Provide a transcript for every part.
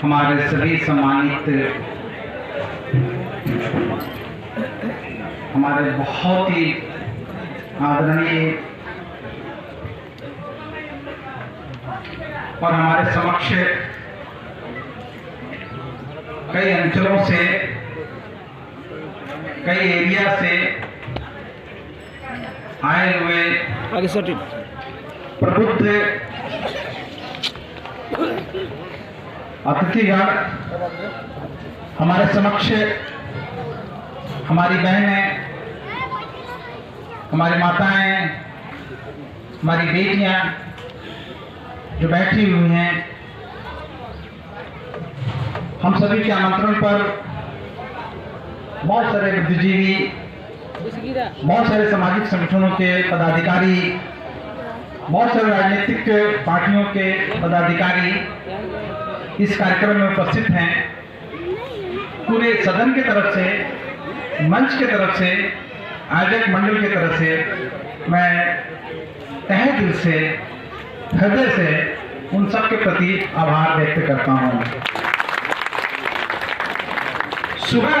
हमारे सभी सम्मानित, हमारे बहुत ही आदरणीय और हमारे समक्ष कई अंचलों से, कई एरिया से आए हुए प्रबुद्ध अतिथिगण, हमारे समक्ष हमारी बहनें, हमारी माताएं, हमारी बेटियां जो बैठी हुई हैं, हम सभी के आमंत्रण पर बहुत सारे बुद्धिजीवी, बहुत सारे सामाजिक संगठनों के पदाधिकारी, बहुत सारे राजनीतिक पार्टियों के पदाधिकारी इस कार्यक्रम में उपस्थित हैं। पूरे सदन की तरफ से, मंच की तरफ से, आयोजक मंडल की तरफ से मैं तहे दिल से, हृदय से उन सब के प्रति आभार व्यक्त करता हूं। सुबह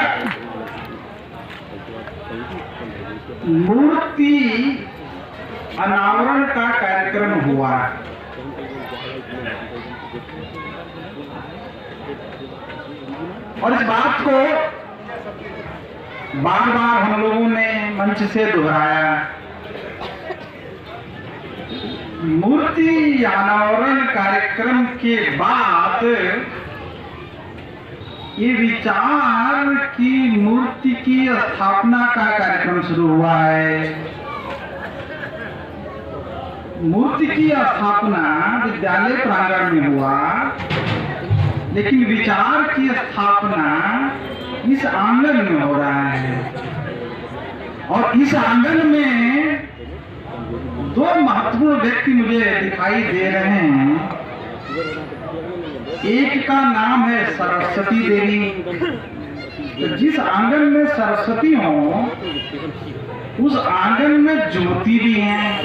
मूर्ति अनावरण का कार्यक्रम हुआ। और इस बात को बार बार हम लोगों ने मंच से दोहराया। मूर्ति अनावरण कार्यक्रम के बाद ये विचार की मूर्ति की स्थापना का कार्यक्रम शुरू हुआ है। मूर्ति की स्थापना विद्यालय प्रांगण में हुआ, लेकिन विचार की स्थापना इस आंगन में हो रहा है। और इस आंगन में दो महत्वपूर्ण व्यक्ति मुझे दिखाई दे रहे हैं। एक का नाम है सरस्वती देवी। तो जिस आंगन में सरस्वती हो, उस आंगन में ज्योति भी है।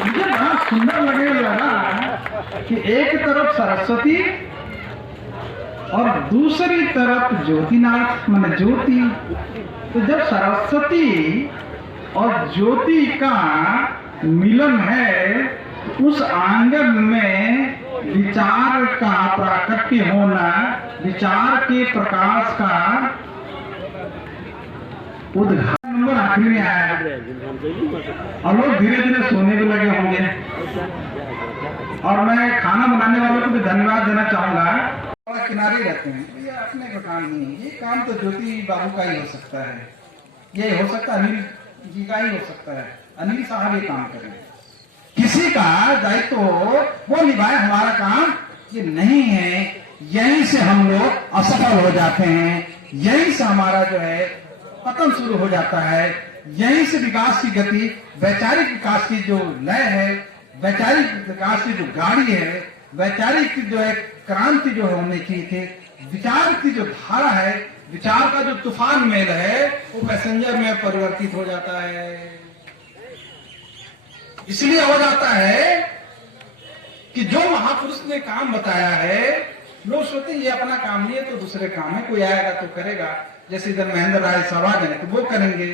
मुझे बड़ा सुंदर लगेगा ना कि एक तरफ सरस्वती और दूसरी तरफ ज्योतिनाथ, माने ज्योति। तो जब सरस्वती और ज्योति का मिलन है, उस आंगन में विचार का प्राकट्य होना, विचार के प्रकाश का उद्घाटन नंबर आखिर में आया। और लोग धीरे धीरे सोने भी लगे होंगे। और मैं खाना बनाने वालों को भी धन्यवाद देना चाहूंगा। थोड़ा किनारे रहते हैं, भैया अपने का काम नहीं है, ये काम तो ज्योति बाबू का ही हो सकता है, ये हो सकता है अनिल जी का ही हो सकता है, अनिल साहब ये काम करें। किसी का दायित्व वो निभाए, हमारा काम ये नहीं है। यहीं से हम लोग असफल हो जाते हैं, यहीं से हमारा जो है पतन शुरू हो जाता है। यहीं से विकास की गति, वैचारिक विकास की जो लय है, वैचारिक विकास की जो गाड़ी है, वैचारिक जो है क्रांति जो होने की थी, विचार की जो धारा है, विचार का जो तूफान मेल है, वो पैसेंजर में परिवर्तित हो जाता है। इसलिए हो जाता है कि जो महापुरुष ने काम बताया है, लोग सोचते हैं ये अपना काम नहीं है तो दूसरे काम है, कोई आएगा तो करेगा। जैसे इधर महेंद्र राय साहब आ गए तो वो करेंगे,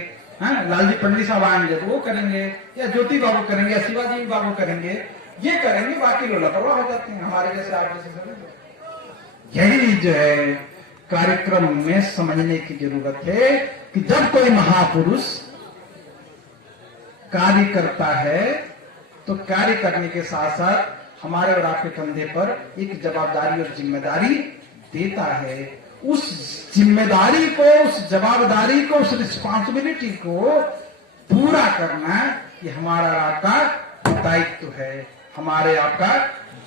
लालजी पंडित साहब आएंगे तो वो करेंगे, या ज्योति बाबू करेंगे, या शिवाजी बाबू करेंगे, ये करेंगे, बाकी लोग लापरवाह हो जाते हैं, हमारे जैसे आप जैसे समझ। यही जो है कार्यक्रम में समझने की जरूरत है कि जब कोई महापुरुष कार्य करता है तो कार्य करने के साथ साथ हमारे और आपके कंधे पर एक जवाबदारी और जिम्मेदारी देता है। उस जिम्मेदारी को, उस जवाबदारी को, उस रिस्पॉन्सिबिलिटी को पूरा करना ये हमारा आपका दायित्व है, हमारे आपका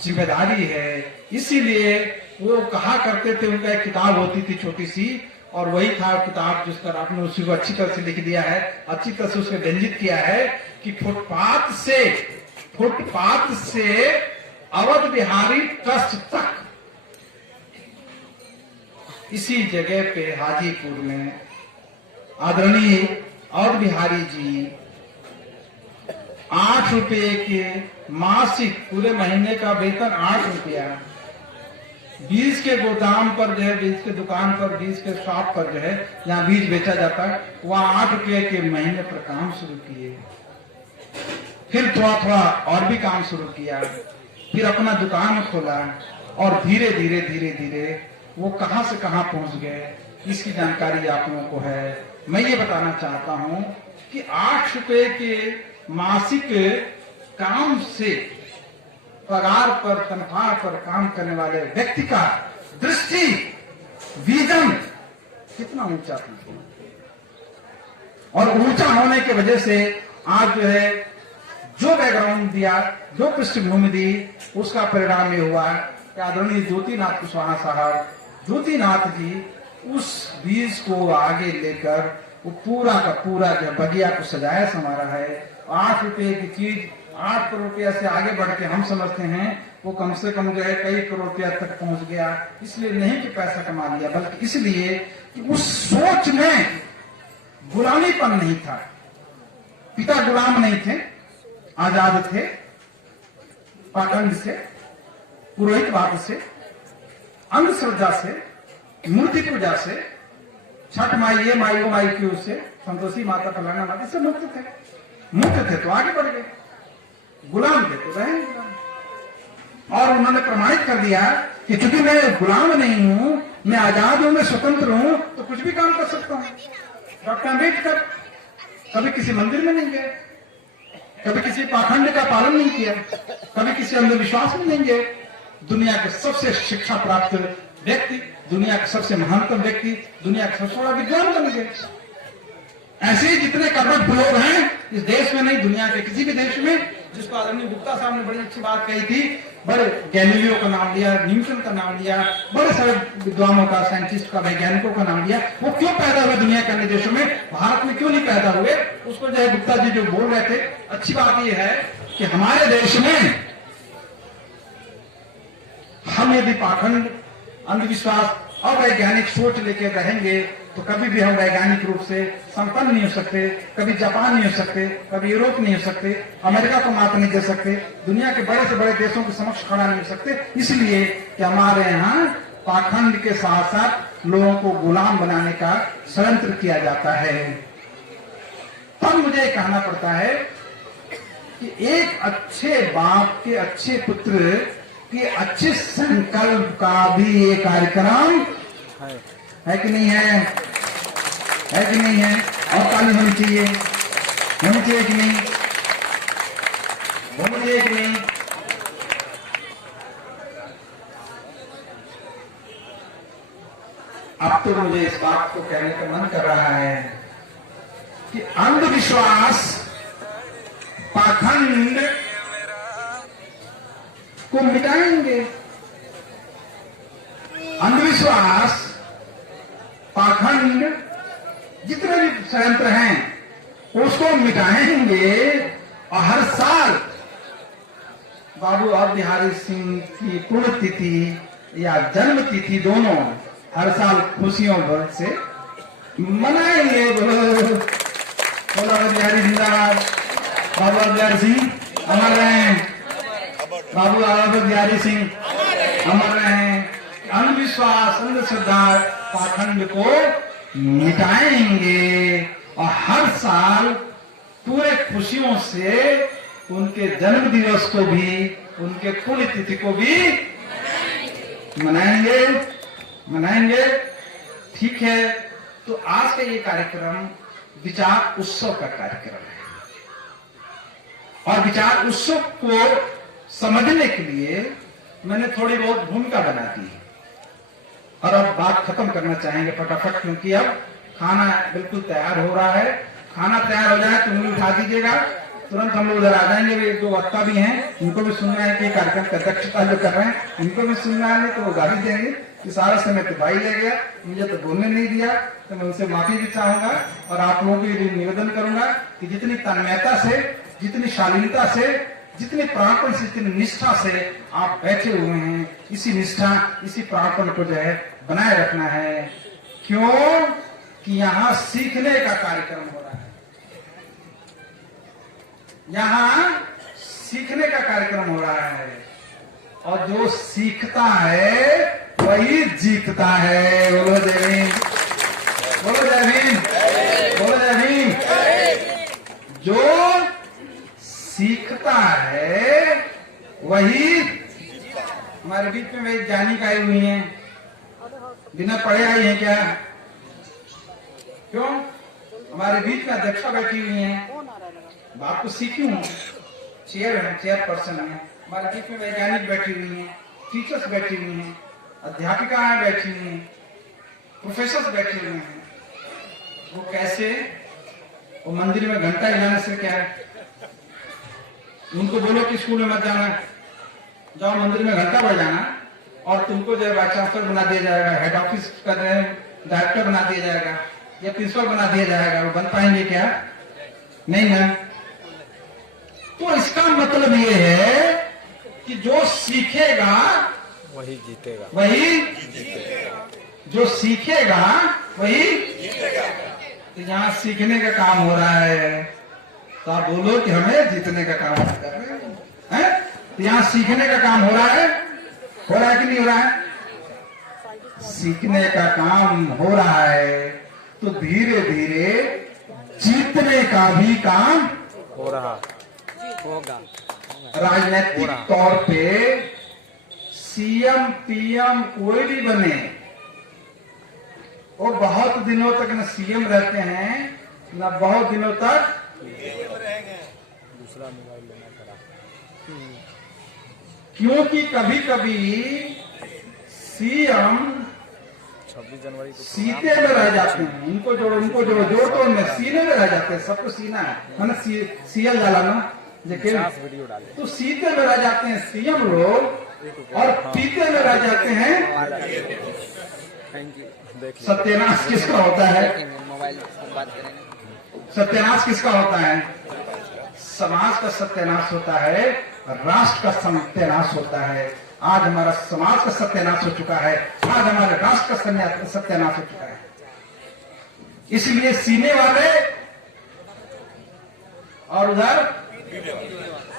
जिम्मेदारी है। इसीलिए वो कहा करते थे, उनका एक किताब होती थी छोटी सी, और वही था किताब जिस पर आपने उसी को अच्छी तरह से लिख दिया है, अच्छी तरह से उसको व्यंजित किया है कि फुटपाथ से अवध बिहारी ट्रस्ट तक, इसी जगह पे हाजीपुर में आदरणीय अवध बिहारी जी 8 रुपये के मासिक, पूरे महीने का वेतन 8 रुपया, बीज के गोदाम पर जो है, बीज के दुकान पर, बीज के शॉप पर जो है, जहाँ बीज बेचा जाता है, वहाँ 8 रुपये के महीने पर काम शुरू किए। फिर थोड़ा थोड़ा और भी काम शुरू किया, फिर अपना दुकान खोला, और धीरे धीरे धीरे धीरे वो कहां से कहां पहुंच गए, इसकी जानकारी आप लोगों को है। मैं ये बताना चाहता हूं कि 8 रुपए के मासिक काम से, पगार पर, तनख्वाह पर काम करने वाले व्यक्ति का दृष्टि, विजन कितना ऊंचा था, और ऊंचा होने की वजह से आज जो है, जो बैकग्राउंड दिया, जो पृष्ठभूमि दी, उसका परिणाम ये हुआ कि आदरणीय ज्योतिनाथ कुशवाहा साहब, ज्योतिनाथ जी उस बीज को आगे लेकर वो पूरा का पूरा जो बगिया को सजाया संवारा है। 8 रुपए की चीज 8 करोड़ रुपया से आगे बढ़ के हम समझते हैं वो कम से कम जो है कई करोड़ रुपया तक पहुंच गया। इसलिए नहीं कि पैसा कमा लिया, बल्कि इसलिए कि उस सोच में गुलामीपन नहीं था। पिता गुलाम नहीं थे, आजाद थे, पाखंड से, पुरोहितवाद से, अंधश्रद्धा से, मूर्ति पूजा से, छठ माई, ये माई, वो माई की उससे, संतोषी माता, फलाना माता से मुक्त थे। मुक्त थे तो आगे बढ़ गए, गुलाम थे तो रहे गुलाम। और उन्होंने प्रमाणित कर दिया कि चूंकि मैं गुलाम नहीं हूं, मैं आजाद हूं, मैं स्वतंत्र हूं, तो कुछ भी काम कर सकता हूं। डॉक्टर अम्बेडकर कभी किसी मंदिर में नहीं गए, कभी किसी पाखंड का पालन नहीं किया, कभी किसी अंधविश्वास में नहीं गए। दुनिया के सबसे शिक्षा प्राप्त व्यक्ति, दुनिया के सबसे महानतम व्यक्ति, दुनिया के सबसे बड़ा विद्वान बन गए। ऐसे ही जितने कर्मठ लोग हैं इस देश में नहीं, दुनिया के किसी भी देश में, जिसको आदरणीय गुप्ता साहब ने बड़ी अच्छी बात कही थी, बड़े गैलीलियो का नाम लिया, न्यूटन का नाम लिया, बड़े सारे विद्वानों का, साइंटिस्ट का, वैज्ञानिकों का नाम लिया। वो क्यों पैदा हुए दुनिया के अन्य देशों में, भारत में क्यों नहीं पैदा हुए? उसको जो है गुप्ता जी जो बोल रहे थे, अच्छी बात यह है कि हमारे देश में हम यदि पाखंड, अंधविश्वास, अवैज्ञानिक सोच लेकर रहेंगे तो कभी भी हम वैज्ञानिक रूप से संपन्न नहीं हो सकते। कभी जापान नहीं हो सकते, कभी यूरोप नहीं हो सकते, अमेरिका को मात नहीं दे सकते, दुनिया के बड़े से बड़े देशों के समक्ष खड़ा नहीं हो सकते। इसलिए कि हमारे यहाँ पाखंड के साथ साथ लोगों को गुलाम बनाने का षड्यंत्र किया जाता है। तब मुझे कहना पड़ता है कि एक अच्छे बाप के, अच्छे पुत्र के अच्छे संकल्प का भी ये कार्यक्रम है कि नहीं है? है कि नहीं है? और ताली होनी चाहिए, होनी चाहिए कि नहीं? होनी चाहिए कि नहीं? अब तो मुझे इस बात को कहने का मन कर रहा है कि अंधविश्वास, पाखंड को मिटाएंगे। अंधविश्वास, पाखंड, जितने भी षड्यंत्र हैं उसको मिटाएंगे। और हर साल बाबू और बिहारी सिंह की पुण्यतिथि या जन्म तिथि दोनों हर साल खुशियों भर से मनाएंगे। बोलो बिहारी जिंदाबाद, बाबू बिहारी सिंह अमर रहे, बाबू आबा बिहारी सिंह अमर रहे। अंधविश्वास, अंधश्रद्धा, पाखंड को मिटाएंगे और हर साल पूरे खुशियों से उनके जन्म दिवस को भी, उनके पुण्यतिथि को भी मनाएंगे। ठीक है, तो आज का ये कार्यक्रम विचार उत्सव का कार्यक्रम है और विचार उत्सव को समझने के लिए मैंने थोड़ी बहुत भूमिका बना दी है। और अब बात खत्म करना चाहेंगे फटाफट, क्योंकि अब खाना बिल्कुल तैयार हो रहा है। खाना तैयार हो जाए तो उंगली उठा दीजिएगा, तुरंत हम लोग उधर आ जाएंगे। वे 2 वक्ता भी हैं, उनको भी सुनना है कि कार्यक्रम की अध्यक्षता जो कर रहे हैं उनको भी सुनना है, नहीं तो वो गाली देंगे कि सारा समय तो भाई ले गया, मुझे तो बोलने नहीं दिया। तो मैं उनसे माफी भी चाहूंगा और आप लोगों को निवेदन करूंगा कि जितनी तन्मयता से, जितनी शालीनता से, जितने प्राणपण से, जितनी निष्ठा से आप बैठे हुए हैं, इसी निष्ठा, इसी प्राणपण को जो है बनाए रखना है। क्यों कि यहाँ सीखने का कार्यक्रम हो रहा है। यहाँ सीखने का कार्यक्रम हो रहा है और जो सीखता है वही जीतता है। बोलो जय भीम, बोलो जय भीम, बोलो जय भीम। जो सीखता है वही। हमारे बीच में वैज्ञानिक आई हुई हैं, बिना पढ़े आई हैं क्या? क्यों? हमारे बीच में अध्यक्षा बैठी हुई हैं, बात तो सीखी हूँ, चेयर पर्सन है। हमारे बीच में वैज्ञानिक बैठी हुई हैं, टीचर्स बैठी हुई हैं, अध्यापिकाएं बैठी हुई हैं, प्रोफेसर बैठे हुए हैं। वो कैसे? वो मंदिर में घंटा हिलाने से क्या है? उनको बोलो कि स्कूल में मत जाना, जाओ मंदिर में घंटा बजाना और तुमको जो है वाइस चांसलर बना दिया जाएगा, हेड ऑफिस का डायरेक्टर बना दिया जाएगा या प्रिंसिपल बना दिया जाएगा। वो बन पाएंगे क्या? नहीं ना। तो इसका मतलब ये है कि जो सीखेगा वही जीतेगा, वही जीतेगा। जो सीखेगा वही जीतेगा। तो यहाँ सीखने का काम हो रहा है, तो आप बोलो कि हमें जीतने का काम कर रहे हैं। तो यहाँ सीखने का काम हो रहा है कि नहीं हो रहा है? सीखने का काम हो रहा है, तो धीरे धीरे जीतने का भी काम हो रहा होगा। राजनीतिक तौर पे सीएम पीएम कोई भी बने, वो बहुत दिनों तक न सीएम रहते हैं न बहुत दिनों तक दूसरा मोबाइल लेना पड़ा, क्योंकि कभी कभी सीएम 26 जनवरी को सीते में रह जाते हैं। उनको जोड़ तो उनमें सीने में रह जाते हैं। सबको सीना है, मैंने सीएल डाला ना, लेकिन वीडियो डाले तो सीते में रह जाते हैं सीएम लोग और पीते में रह जाते हैं। सत्यानाश किसका होता है? मोबाइल बात करेंगे। सत्यानाश किसका होता है? समाज का सत्यानाश होता है, राष्ट्र का सत्यानाश होता है। आज हमारा समाज का सत्यानाश हो चुका है, आज हमारे राष्ट्र का सत्यानाश हो चुका है। इसलिए सीने वाले और उधर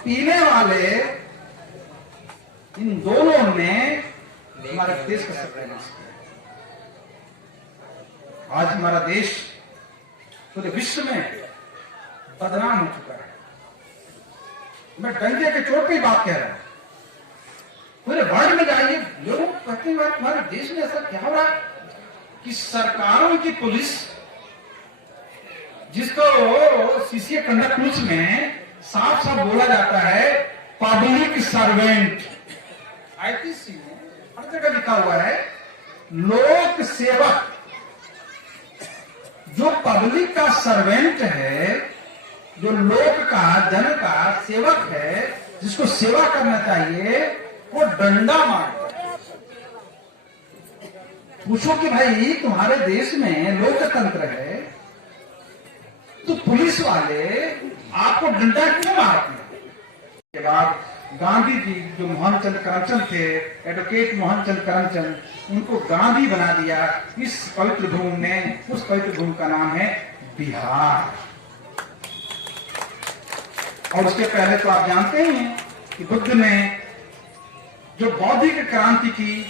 पीने वाले, इन दोनों ने हमारे देश का सत्यानाश किया। आज हमारा देश पूरे विश्व में बदनाम हो चुका है। मैं डंडे के चोट पे बात कह रहा हूं। पूरे वर्ल्ड में जाइए, लोग कहते हैं हमारे देश में ऐसा क्या हो रहा है कि सरकारों की पुलिस, जिसको सीसीए कंडक्ट रूल्स में साफ साफ बोला जाता है पब्लिक सर्वेंट, आईपीसी में हर जगह लिखा हुआ है लोक सेवक। जो पब्लिक का सर्वेंट है, जो लोक का, जन का सेवक है, जिसको सेवा करना चाहिए, वो डंडा मारता है। पूछो कि भाई तुम्हारे देश में लोकतंत्र है तो पुलिस वाले आपको डंडा क्यों मारते हैं? के बाद गांधी जी, जो मोहनचंद करमचंद थे, एडवोकेट मोहनचंद करमचंद, उनको गांधी बना दिया इस पवित्र भूमि में। उस पवित्र भूमि का नाम है बिहार। और उसके पहले तो आप जानते हैं कि बुद्ध ने जो बौद्धिक क्रांति की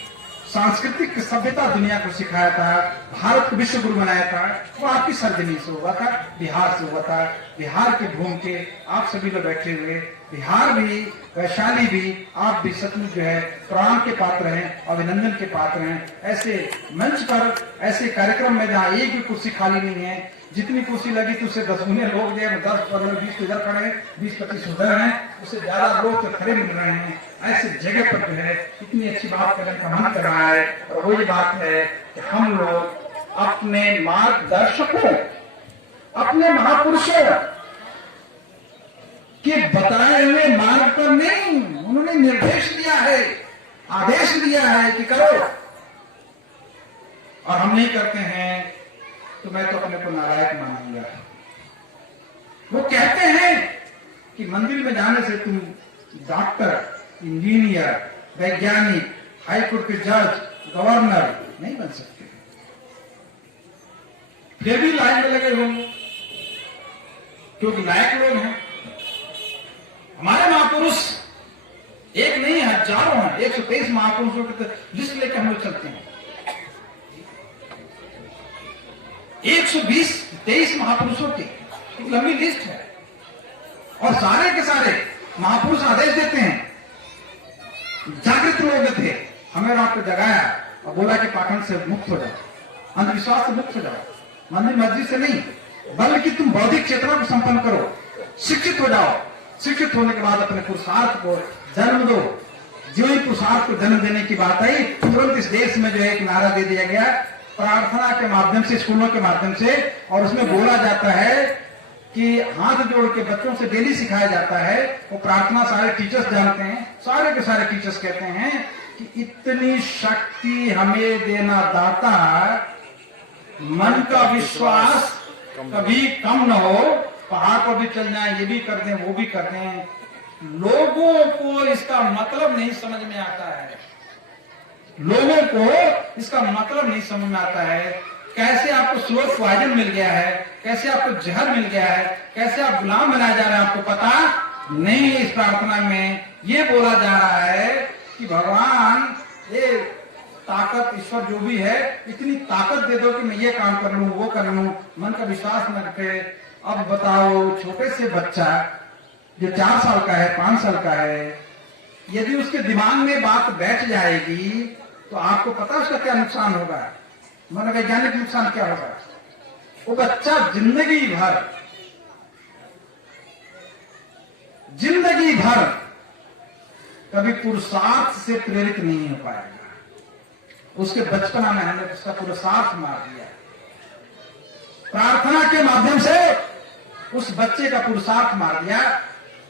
सांस्कृतिक सभ्यता दुनिया को सिखाया था, भारत को विश्व गुरु बनाया था, वो आपकी सरजमी से हुआ था, बिहार से हुआ था। बिहार की भूमि के आप सभी लोग बैठे हुए, बिहार भी, वैशाली भी, आप भी सचमुच जो है प्रणाम के पात्र हैं, अभिनंदन के पात्र हैं। ऐसे मंच पर, ऐसे कार्यक्रम में जहाँ एक भी कुर्सी खाली नहीं है, जितनी कुर्सी लगी तो उससे 10 गुने लोग जो 10, 15, 20 उधर खड़े हैं, 20-25 उधर हैं, उससे ज्यादा लोग तो खड़े मिल रहे हैं। ऐसे जगह पर जो है इतनी अच्छी बात करने का मन कर रहा है। और वही बात है कि हम लोग अपने मार्गदर्शकों, अपने महापुरुषों के बताए हुए मार्ग पर नहीं, उन्होंने निर्देश दिया है, आदेश दिया है कि करो, और हम नहीं करते हैं तो मैं तो अपने को नालायक मानूंगा। वो कहते हैं कि मंदिर में जाने से तुम डॉक्टर, इंजीनियर, वैज्ञानिक, हाईकोर्ट के जज, गवर्नर नहीं बन सकते। फिर भी लाइन में लगे होंगे क्योंकि लायक लोग हैं। हमारे महापुरुष एक नहीं हजारों हैं, 123 महापुरुषों की लिस्ट लेकर हम लोग चलते हैं। 123 महापुरुषों की एक लंबी लिस्ट है और सारे के सारे महापुरुष आदेश देते हैं। जागृत लोग थे, हमें रात को जगाया और बोला कि पाखंड से मुक्त हो जाओ, अंधविश्वास से मुक्त हो जाओ, मंदिर मस्जिद से नहीं, बल्कि तुम बौद्धिक चेतना को संपन्न करो, शिक्षित हो जाओ। शिक्षित होने के बाद अपने पुरुषार्थ को जन्म दो। जो ही पुरुषार्थ को जन्म देने की बात आई, तुरंत इस देश में जो है एक नारा दे दिया गया प्रार्थना के माध्यम से, स्कूलों के माध्यम से, और उसमें बोला जाता है कि हाथ जोड़ के बच्चों से डेली सिखाया जाता है। वो प्रार्थना सारे टीचर्स जानते हैं, सारे के सारे टीचर्स कहते हैं कि इतनी शक्ति हमें देना दाता, मन का विश्वास कभी कम न हो, पहाड़ पर भी चल जाए, ये भी कर दें, वो भी कर दें। लोगों को इसका मतलब नहीं समझ में आता है, लोगों को इसका मतलब नहीं समझ में आता है। कैसे आपको सुअर पॉइजन मिल गया है, कैसे आपको जहर मिल गया है, कैसे आप गुलाम बनाए जा रहे हैं, आपको पता नहीं। इस प्रार्थना में ये बोला जा रहा है कि भगवान, ये ताकत, ईश्वर जो भी है, इतनी ताकत दे दो कि मैं ये काम कर लूं, वो कर लूं। मन का विश्वास न रखे। अब बताओ, छोटे से बच्चा जो 4 साल का है, 5 साल का है, यदि उसके दिमाग में बात बैठ जाएगी तो आपको पता उसका क्या नुकसान होगा, मनोवैज्ञानिक नुकसान क्या होगा। वो बच्चा जिंदगी भर कभी पुरुषार्थ से प्रेरित नहीं हो पाएगा। उसके बचपना में हमने उसका पुरुषार्थ मार दिया। प्रार्थना के माध्यम से उस बच्चे का पुरुषार्थ मार दिया।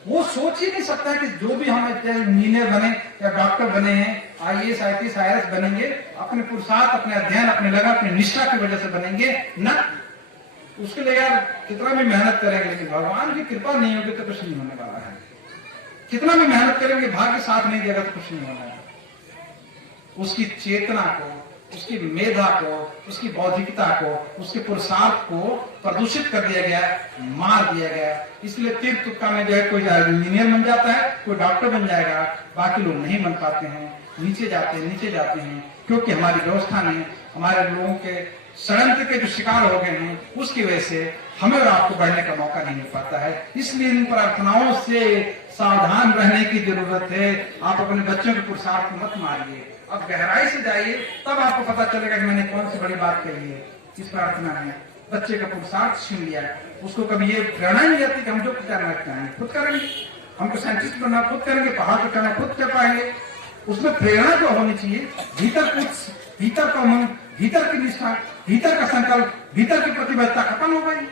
वो सोच ही नहीं सकता कि जो भी हम इंजीनियर बने या डॉक्टर बने हैं, IAS, IPS, IRS बनेंगे, अपने पुरुषार्थ, अपने अध्ययन, अपने लगन, अपनी निष्ठा की वजह से बनेंगे न। उसके लिए यार कितना भी मेहनत करेंगे, लेकिन भगवान की कृपा नहीं होगी तो कुछ नहीं होने वाला है। कितना भी मेहनत करेंगे, भाग्य साथ नहीं देगा तो कुछ नहीं होना है। उसकी चेतना को, उसकी मेधा को, उसकी बौद्धिकता को, उसके पुरुषार्थ को प्रदूषित कर दिया गया, मार दिया गया। इसलिए तीर्थ तुक्का में जो है कोई इंजीनियर बन जाता है, कोई डॉक्टर बन जाएगा, बाकी लोग नहीं बन पाते हैं, नीचे जाते हैं, क्योंकि हमारी व्यवस्था ने हमारे लोगों के षड्यंत्र के जो शिकार हो गए हैं, उसकी वजह से हमें और आपको बढ़ने का मौका नहीं मिल पाता है। इसलिए इन प्रार्थनाओं से सावधान रहने की जरूरत है। आप अपने बच्चों के पुरुषार्थ मत मारिए, अब गहराई से जाइए, तब आपको पता चलेगा कि मैंने कौन सी बड़ी बात कही है। इस प्रार्थना में बच्चे का पुरुषार्थ छीन लिया, उसको कभी ये प्रेरणा नहीं जाती कि हम जो करना चाहेंगे खुद करेंगे, हमको साइंटिस्ट बनना खुद करेंगे, पहाड़ पर करना खुद कर पाएंगे। उसमें प्रेरणा जो होनी चाहिए, भीतर कुछ, भीतर का मन, भीतर की निष्ठा, भीतर का संकल्प, भीतर की प्रतिबद्धता खत्म हो गई।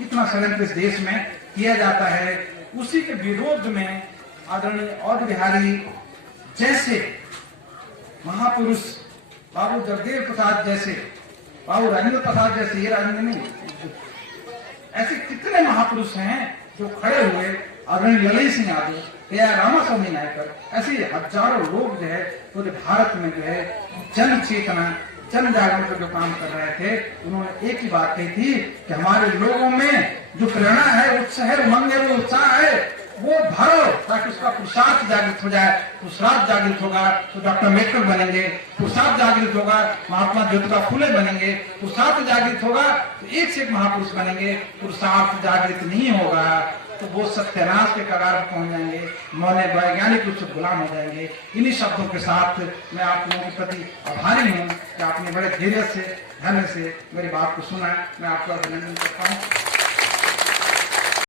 इतना षड्यंत्र इस देश में किया जाता है। उसी के विरोध में आदरणीय अवध बिहारी जैसे महापुरुष, बाबू जगदेव प्रसाद जैसे, बाबू राजेंद्र प्रसाद जैसे, ये राजेंद्र नहीं, ऐसे कितने महापुरुष हैं जो खड़े हुए, आदरणीय ललित सिंह यादव, रामास्वामी नायकर, ऐसे हजारों लोग जो है पूरे भारत में जो है जन चेतना, जन जागरण का जो काम कर रहे थे। उन्होंने एक ही बात कही थी कि हमारे लोगों में जो प्रेरणा है, उत्साह है, उमंग है, वो उत्साह है, वो भरो, ताकि उसका पुरुषार्थ जागृत हो जाए। पुरुषार्थ जागृत होगा तो डॉक्टर अम्बेडकर बनेंगे, पुरुषार्थ जागृत होगा महात्मा ज्योतिबा फुले बनेंगे, पुरुषार्थ जागृत होगा तो एक से एक महापुरुष बनेंगे। पुरुषार्थ जागृत नहीं होगा तो वो सत्यानाश के कगार पर पहुंच जाएंगे, मौने वैज्ञानिक रूप से गुलाम हो जाएंगे। इन्हीं शब्दों के साथ मैं आप लोगों के प्रति आभारी हूँ कि आपने बड़े धैर्य से, धैर्य से मेरी बात को सुना। मैं आपका अभिनंदन करता हूँ।